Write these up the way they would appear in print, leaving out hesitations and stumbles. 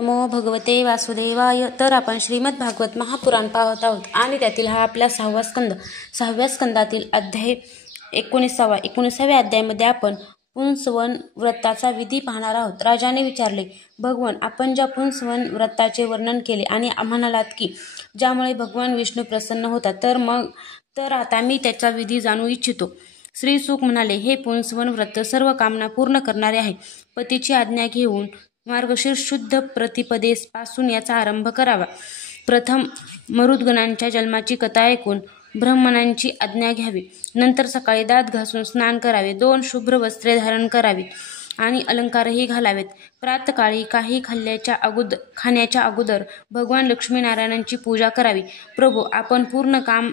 नमो भगवते वासुदेवाय. तर आपण श्रीमद भागवत महापुराण पाहत आहोत आणि त्यातील हा आपला 6वा स्कंद. 6व्या स्कंदातील अध्याय 19व्या अध्यायामध्ये आपण पुंसवन व्रताचा विधी पाहणार आहोत. राजाने विचारले, भगवान, आपण ज्या पुंसवन व्रताचे वर्णन केले आणि म्हणालात की ज्यामुळे भगवान विष्णू प्रसन्न होतात, तर आता मी त्याचा विधी जाणू इच्छितो. श्री सुख म्हणाले, हे पुंसवन व्रत सर्व कामना पूर्ण करणारे आहे. पतीची आज्ञा घेऊन मार्गशीर्ष शुद्ध प्रतिपदेस पासून याचा आरंभ करावा. प्रथम मरुद्गणांच्या जन्माची कथा ऐकून ब्राह्मणांची आज्ञा घ्यावी. नंतर सकाळी दात घासून स्नान करावे, 2 शुभ्र वस्त्रे धारण करावीत आणि अलंकारही घालावेत. प्रातकाळी काही खाण्याच्या अगोदर भगवान लक्ष्मीनारायणांची पूजा करावी. प्रभू, आपण पूर्ण काम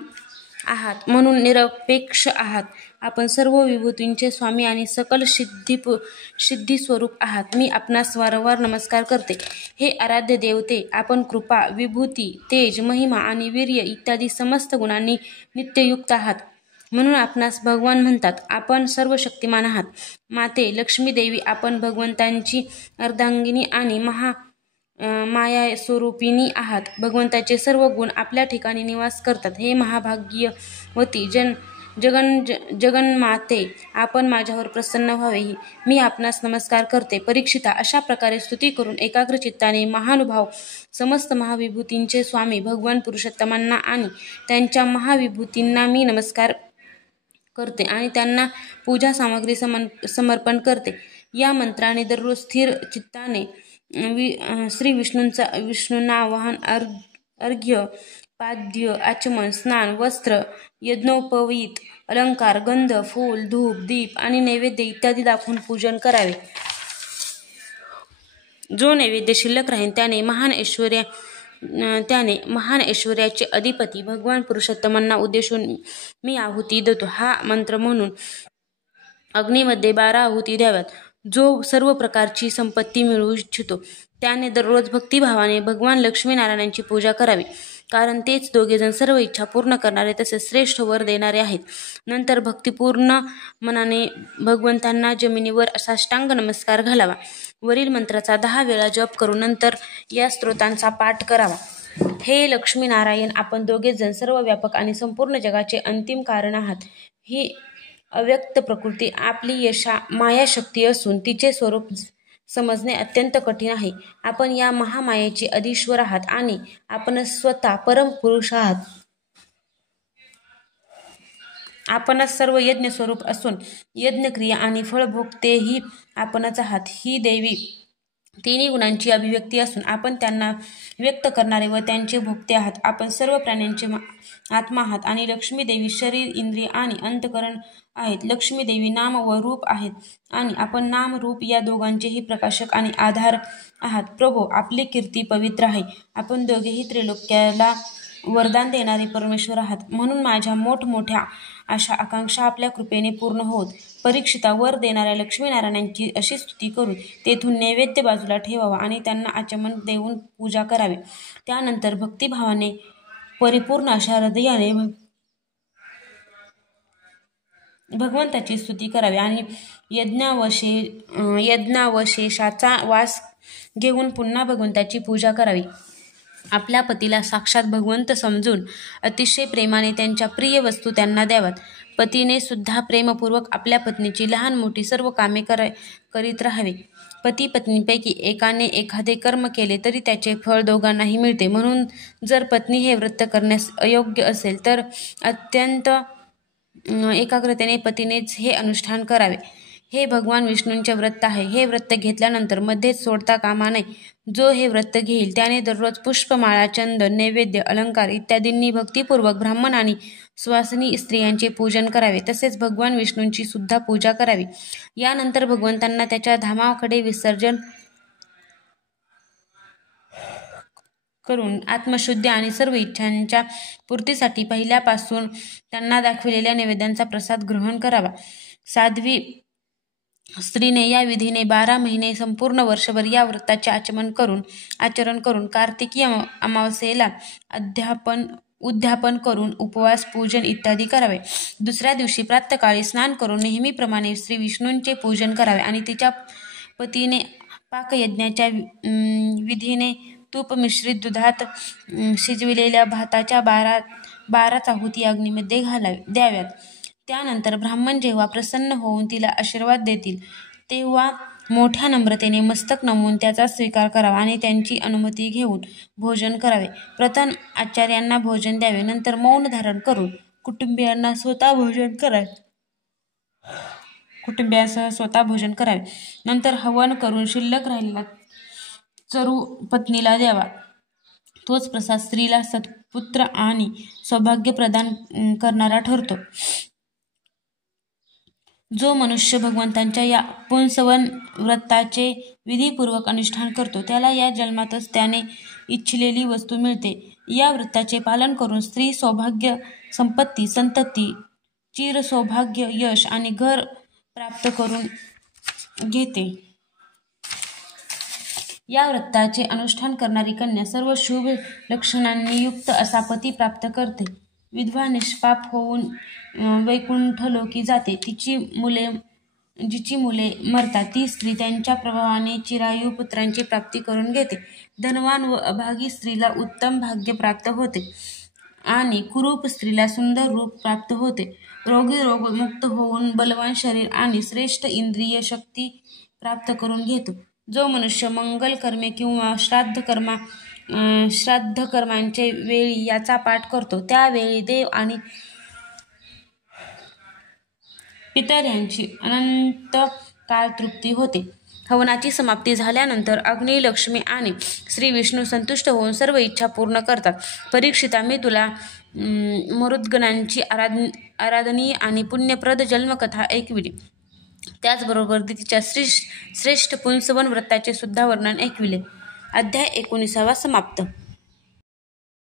आहात म्हणून निरपेक्ष आहात. आपण सर्व विभूतींचे स्वामी आणि सकल सिद्धी स्वरूप आहात. मी आपणास वारंवार नमस्कार करते. हे आराध्य देवते, आपण कृपा, विभूती, तेज, महिमा आणि वीर्य इत्यादी समस्त गुणांनी नित्ययुक्त आहात, म्हणून आपणास भगवान म्हणतात. आपण सर्व शक्तिमान आहात. माते लक्ष्मी देवी, आपण भगवंतांची अर्धांगिनी आणि माया स्वरूपिणी आहात. भगवंताचे सर्व गुण आपल्या ठिकाणी निवास करतात. हे महाभाग्यवती जगन्माते, आपण माझ्यावर प्रसन्न व्हावे, मी आपणास नमस्कार करते. परीक्षिता, अशा प्रकारे स्तुती करून एकाग्र चित्ताने महानुभाव समस्त महाविभूतींचे स्वामी भगवान पुरुषोत्तमांना आणि त्यांच्या महाविभूतींना मी नमस्कार करते आणि त्यांना पूजा सामग्री समर्पण करते. या मंत्राने दररोज स्थिर चित्ताने श्री विष्णूंना वाहन, अर्घ्य, पाद्य, आचमन, स्नान, वस्त्र, यज्ञोपवीत, अलंकार, गंध, फूल, धूप, दीप आणि नैवेद्य इत्यादी दाखवून पूजन करावे. जो नैवेद्य शिल्लक राहील त्याने महान ऐश्वर्याचे अधिपती भगवान पुरुषोत्तमांना उद्देशून मी आहुती देतो. हा मंत्र म्हणून अग्नीमध्ये 12 आहुती द्याव्यात. जो सर्व प्रकारची संपत्ती मिळवू इच्छितो त्याने दररोज भक्तिभावाने भगवान लक्ष्मीनारायणांची पूजा करावी, कारण तेच दोघेजण सर्व इच्छा पूर्ण करणारे तसेच श्रेष्ठ वर देणारे आहेत. नंतर भक्तिपूर्ण मनाने भगवंतांना जमिनीवर साष्टांग नमस्कार घालावा. वरील मंत्राचा 10 वेळा जप करून नंतर या स्तोत्रांचा पाठ करावा. हे लक्ष्मीनारायण, आपण दोघेजण सर्व व्यापक आणि संपूर्ण जगाचे अंतिम कारण आहात. ही अव्यक्त प्रकृती आपली मायाशक्ती असून तिचे स्वरूप समजणे अत्यंत कठीण आहे. आपण या महामायेचे अधीश्वर आहात आणि आपण स्वतः परम पुरुष आहात. आपणच सर्व यज्ञ स्वरूप असून यज्ञक्रिया आणि फळभोगतेही आपणच आहात. ही देवी तिन्ही गुणांची अभिव्यक्ती असून आपण त्यांना व्यक्त करणारे व त्यांचे भोगते आहात. आपण सर्व प्राण्यांचे आत्मा आहात आणि लक्ष्मी देवी शरीर, इंद्रिय आणि अंतःकरण आहेत. लक्ष्मी देवी नाम व रूप आहेत आणि आपण नाम रूप या दोघांचेही प्रकाशक आणि आधार आहात. प्रभो, आपली कीर्ती पवित्र आहे. आपण दोघेही त्रैलोक्याला वरदान देणारे परमेश्वर आहात, म्हणून माझ्या मोठमोठ्या आशा आकांक्षा आपल्या कृपेने पूर्ण होत. परीक्षिता, वर देणाऱ्या लक्ष्मीनारायणांची अशी स्तुती करून तेथून नैवेद्य बाजूला ठेवावा आणि त्यांना आचमन देऊन पूजा करावी. त्यानंतर भक्तिभावाने परिपूर्ण अशा हृदयाने भगवंताची स्तुती करावी आणि यज्ञावशेषाचा वास घेऊन पुन्हा भगवंताची पूजा करावी. आपल्या पतीला साक्षात भगवंत समजून अतिशय प्रेमाने त्यांच्या प्रिय वस्तू त्यांना द्याव्यात. पतीने सुद्धा प्रेमपूर्वक आपल्या पत्नीची लहान मोठी सर्व कामे करीत राहावे. पती पत्नीपैकी एकाने एखादे कर्म केले तरी त्याचे फळ दोघांनाही मिळते. म्हणून जर पत्नी हे व्रत करण्यास अयोग्य असेल तर अत्यंत एकाग्रतेने पतीनेच हे अनुष्ठान करावे. हे भगवान विष्णूंचे व्रत आहे. हे व्रत घेतल्यानंतर मध्येच सोडता कामा नये. जो हे व्रत घेईल त्याने दररोज पुष्पमाळा, चंदन, नैवेद्य, अलंकार इत्यादींनी भक्तिपूर्वक ब्राह्मण आणि सुवासिनी स्त्रियांचे पूजन करावे. तसेच भगवान विष्णूंची सुद्धा पूजा करावी. यानंतर भगवंतांना त्याच्या धामाकडे विसर्जन करून आत्मशुद्धी आणि सर्व इच्छांच्या पूर्तीसाठी पहिल्यापासून त्यांना दाखविलेल्या नैवेद्यांचा प्रसाद ग्रहण करावा. साध्वी स्त्रीने या विधीने 12 महिने संपूर्ण वर्षभर या व्रताचे आचरण करून कार्तिकी अमावस्येला उद्यापन करून उपवास, पूजन इत्यादी करावे. दुसऱ्या दिवशी प्रातःकाळी स्नान करून नेहमीप्रमाणे श्री विष्णूंचे पूजन करावे आणि तिच्या पतीने पाकयज्ञाच्या विधीने तूप मिश्रित दुधात शिजविलेल्या भाताच्या 12 चाहुती अग्नीमध्ये द्याव्यात. त्यानंतर ब्राह्मण जेव्हा प्रसन्न होऊन तिला आशीर्वाद देतील तेव्हा मोठ्या नम्रतेने मस्तक नमवून त्याचा स्वीकार करावा आणि त्यांची अनुमती घेऊन भोजन करावे. प्रथम आचार्यांना भोजन द्यावे, नंतर मौन धारण करून कुटुंबियांसह स्वतः भोजन करावे. नंतर हवन करून शिल्लक राहिलेला चरू पत्नीला द्यावा. तोच प्रसाद स्त्रीला सत्पुत्र आणि सौभाग्य प्रदान करणारा ठरतो. जो मनुष्य भगवंतांच्या या पुंसवन व्रताचे विधीपूर्वक अनुष्ठान करतो त्याला या जन्मातच त्याने इच्छिलेली वस्तू मिळते. या व्रताचे पालन करून स्त्री सौभाग्य, संपत्ती, संतती, चिर सौभाग्य, यश आणि घर प्राप्त करून घेते. या व्रताचे अनुष्ठान करणारी कन्या सर्व शुभ लक्षणांनी युक्त असा पती प्राप्त करते. विधवा निष्पाप होऊन वैकुंठलोकी जाते. जिची मुले मरतात ती स्त्री त्यांच्या प्रभावाने चिरायू पुत्रांची प्राप्ती करून घेते. धनवान व अभागी स्त्रीला उत्तम भाग्य प्राप्त होते आणि कुरूप स्त्रीला सुंदर रूप प्राप्त होते. रोगी रोगमुक्त होऊन बलवान शरीर आणि श्रेष्ठ इंद्रिय शक्ती प्राप्त करून घेतो. जो मनुष्य मंगल कर्मे किंवा श्राद्ध कर्मांचे वेळी याचा पाठ करतो त्यावेळी देव आणि पितर यांची अनंत काळ तृप्ती होते. हवनाची समाप्ती झाल्यानंतर अग्नी, लक्ष्मी आणि श्री विष्णू संतुष्ट होऊन सर्व इच्छा पूर्ण करतात. परीक्षिता, मी तुला मरुद्गणांची आराधनीय आणि पुण्यप्रद जन्मकथा ऐकविली. त्याचबरोबर तिच्या श्रेष्ठ पुंसवन व्रताचे सुद्धा वर्णन ऐकविले. अध्याय 19 समाप्त.